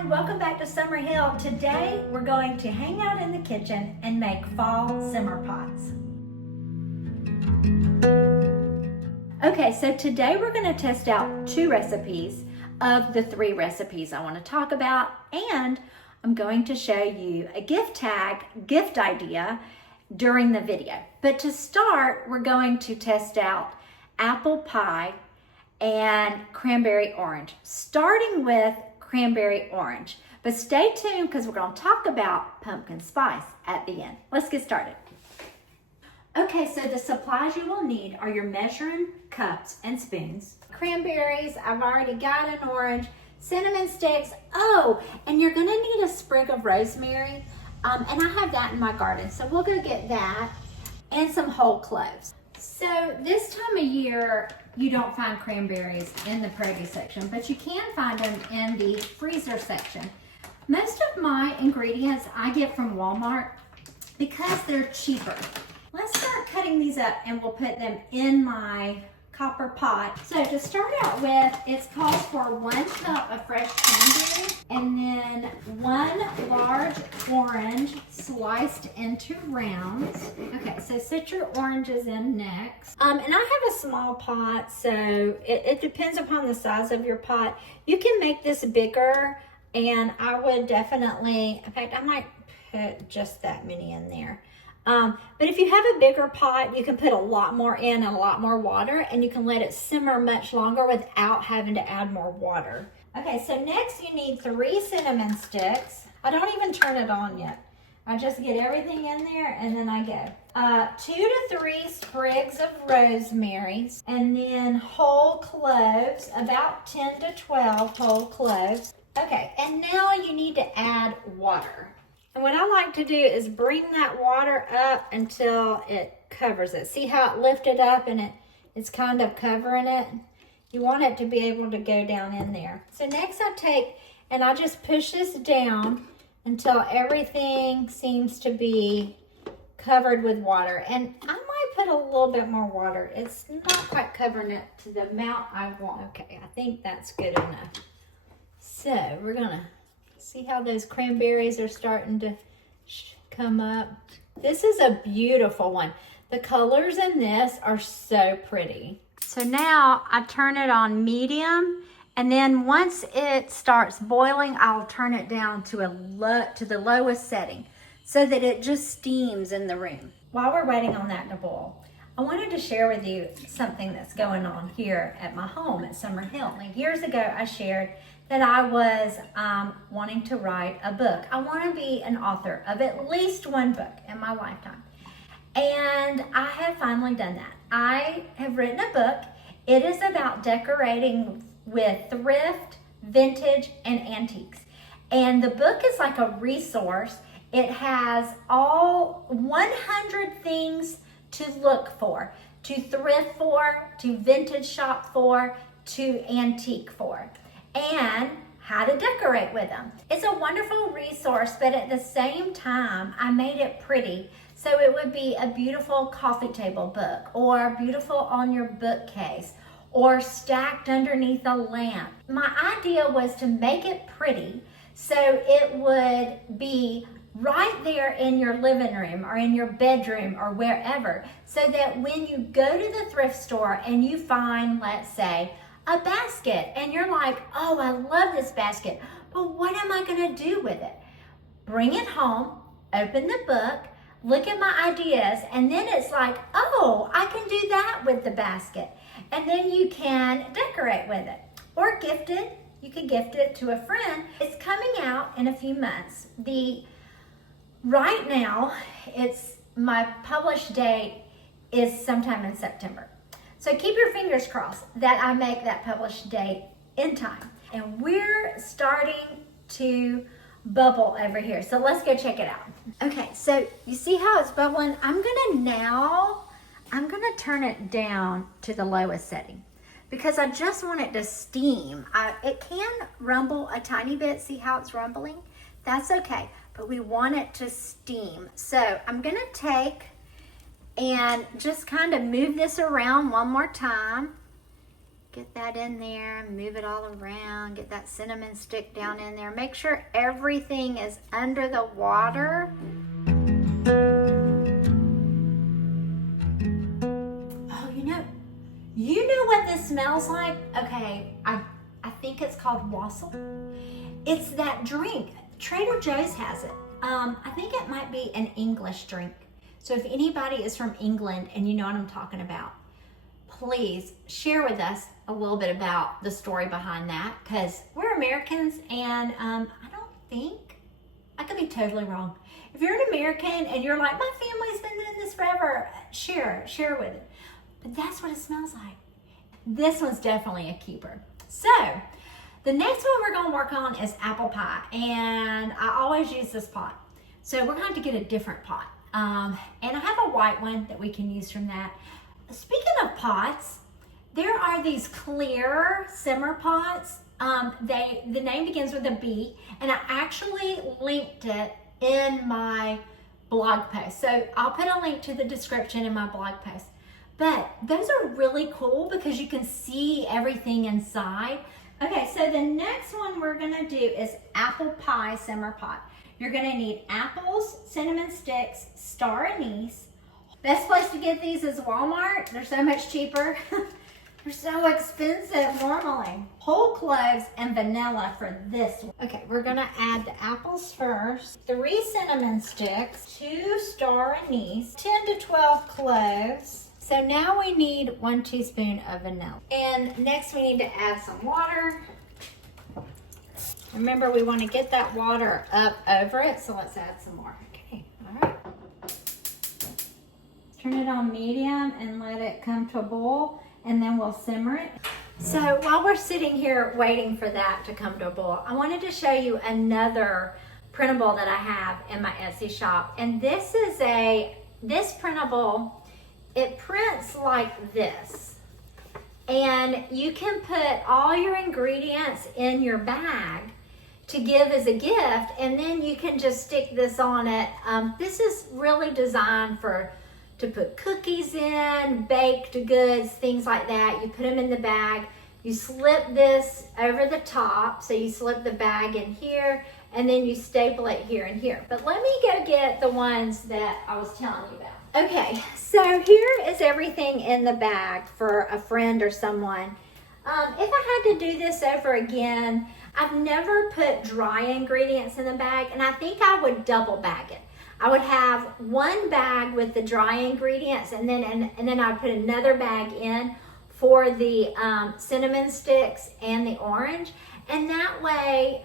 everyone, welcome back to Summer Hill. Today we're going to hang out in the kitchen and make fall simmer pots. Okay, so today we're going to test out 2 recipes of the 3 recipes I want to talk about, and I'm going to show you a gift idea during the video. But to start, we're going to test out apple pie and cranberry orange, starting with cranberry orange. But stay tuned because we're going to talk about pumpkin spice at the end. Let's get started. Okay, so the supplies you will need are your measuring cups and spoons, cranberries, I've already got an orange, cinnamon sticks, and you're gonna need a sprig of rosemary, and I have that in my garden, so we'll go get that, and some whole cloves. So this time of year, you don't find cranberries in the produce section, but you can find them in the freezer section. Most of my ingredients I get from Walmart because they're cheaper. Let's start cutting these up and we'll put them in my copper pot. So to start out with, it calls for 1 cup of fresh cranberry and then 1 large orange sliced into rounds. Okay, so set your oranges in next. And I have a small pot, so it depends upon the size of your pot. You can make this bigger, and I would definitely, in fact, I might put just that many in there. But if you have a bigger pot, you can put a lot more in and a lot more water, and you can let it simmer much longer without having to add more water. Okay, so next you need 3 cinnamon sticks. I don't even turn it on yet. I just get everything in there and then I go. 2 to 3 sprigs of rosemary, and then whole cloves, about 10 to 12 whole cloves. Okay, and now you need to add water. And what I like to do is bring that water up until it covers it. See how it lifted up and it's kind of covering it? You want it to be able to go down in there. So next I take and I just push this down until everything seems to be covered with water. And I might put a little bit more water. It's not quite covering it to the amount I want. Okay, I think that's good enough. So we're gonna see how those cranberries are starting to come up. This is a beautiful one. The colors in this are so pretty. So now I turn it on medium, and then once it starts boiling, I'll turn it down to the lowest setting so that it just steams in the room. While we're waiting on that to boil, I wanted to share with you something that's going on here at my home at Summer Hill. Now, years ago, I shared that I was wanting to write a book. I want to be an author of at least 1 book in my lifetime. And I have finally done that. I have written a book. It is about decorating with thrift, vintage, and antiques. And the book is like a resource. It has all 100 things to look for, to thrift for, to vintage shop for, to antique for, and how to decorate with them. It's a wonderful resource, but at the same time, I made it pretty. So it would be a beautiful coffee table book, or beautiful on your bookcase, or stacked underneath a lamp. My idea was to make it pretty so it would be right there in your living room or in your bedroom or wherever, so that when you go to the thrift store and you find, let's say, a basket, and you're like, oh, I love this basket, but what am I gonna do with it? Bring it home, open the book, look at my ideas, and then it's like, oh, I can do that with the basket. And then you can decorate with it or gift it. You could gift it to a friend. It's coming out in a few months. Right now, my published date is sometime in September. So keep your fingers crossed that I make that published date in time. And we're starting to bubble over here. So let's go check it out. Okay, so you see how it's bubbling? I'm gonna turn it down to the lowest setting because I just want it to steam. It can rumble a tiny bit. See how it's rumbling? That's okay, but we want it to steam. So I'm gonna take and just kind of move this around one more time Get that in there, move it all around, get that cinnamon stick down in there. Make sure everything is under the water. Oh, you know what this smells like? Okay, I think it's called wassail. It's that drink. Trader Joe's has it. I think it might be an English drink. So if anybody is from England and you know what I'm talking about, please share with us a little bit about the story behind that, because we're Americans and I don't think, I could be totally wrong. If you're an American and you're like, my family's been doing this forever, share with it. But that's what it smells like. This one's definitely a keeper. So the next one we're gonna work on is apple pie, and I always use this pot. So we're going to have to get a different pot. And I have a white one that we can use from that. Speaking of pots, there are these clear simmer pots. The name begins with a B, and I actually linked it in my blog post. So I'll put a link to the description in my blog post. But those are really cool because you can see everything inside. Okay, so the next one we're gonna do is apple pie simmer pot. You're gonna need apples, cinnamon sticks, star anise. Best place to get these is Walmart. They're so much cheaper. They're so expensive normally. Whole cloves and vanilla for this one. Okay, we're gonna add the apples first. 3 cinnamon sticks, 2 star anise, 10 to 12 cloves. So now we need 1 teaspoon of vanilla. And next we need to add some water. Remember, we want to get that water up over it, so let's add some more. Okay, all right. Turn it on medium and let it come to a boil, and then we'll simmer it. So while we're sitting here waiting for that to come to a boil, I wanted to show you another printable that I have in my Etsy shop. And this is this printable, it prints like this. And you can put all your ingredients in your bag to give as a gift, and then you can just stick this on it. This is really designed to put cookies in, baked goods, things like that. You put them in the bag, you slip this over the top, so you slip the bag in here, and then you staple it here and here. But let me go get the ones that I was telling you about. Okay, so here is everything in the bag for a friend or someone. If I had to do this over again, I've never put dry ingredients in the bag, and I think I would double bag it. I would have one bag with the dry ingredients, and then I'd put another bag in for the cinnamon sticks and the orange. And that way,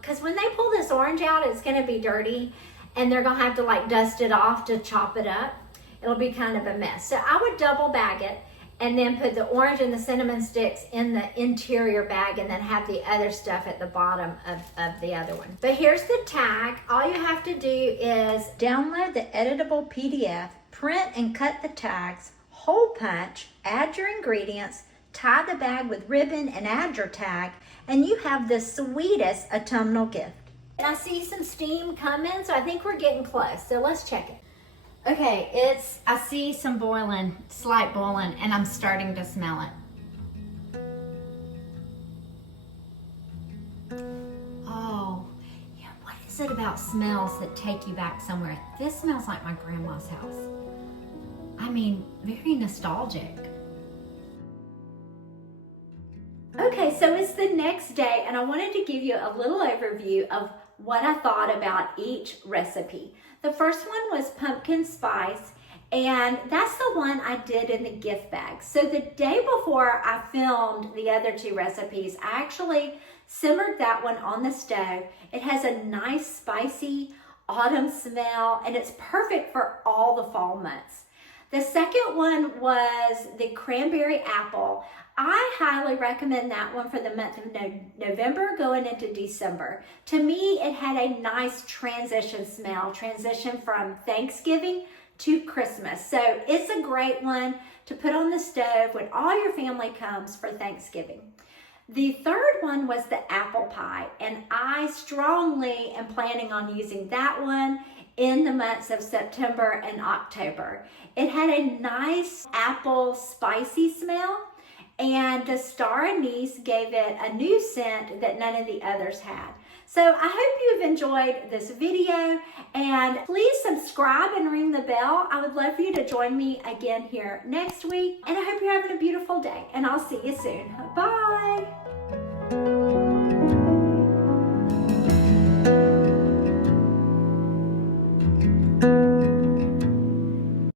because when they pull this orange out, it's going to be dirty, and they're going to have to like dust it off to chop it up. It'll be kind of a mess. So I would double bag it, and then put the orange and the cinnamon sticks in the interior bag, and then have the other stuff at the bottom of the other one. But here's the tag. All you have to do is download the editable PDF, print and cut the tags, hole punch, add your ingredients, tie the bag with ribbon and add your tag, and you have the sweetest autumnal gift. And I see some steam coming, so I think we're getting close. So let's check it. Okay, I see some boiling, slight boiling, and I'm starting to smell it. Oh, yeah, what is it about smells that take you back somewhere? This smells like my grandma's house. I mean, very nostalgic. Okay, so it's the next day, and I wanted to give you a little overview of what I thought about each recipe. The first one was pumpkin spice, and that's the one I did in the gift bag. So the day before I filmed the other 2 recipes, I actually simmered that one on the stove. It has a nice spicy autumn smell, and it's perfect for all the fall months. The second one was the cranberry apple. I highly recommend that one for the month of November going into December. To me, it had a nice transition smell, transition from Thanksgiving to Christmas. So it's a great one to put on the stove when all your family comes for Thanksgiving. The third one was the apple pie, and I strongly am planning on using that one in the months of September and October. It had a nice apple spicy smell, and the star anise gave it a new scent that none of the others had. So I hope you've enjoyed this video, and please subscribe and ring the bell. I would love for you to join me again here next week, and I hope you're having a beautiful day, and I'll see you soon. Bye.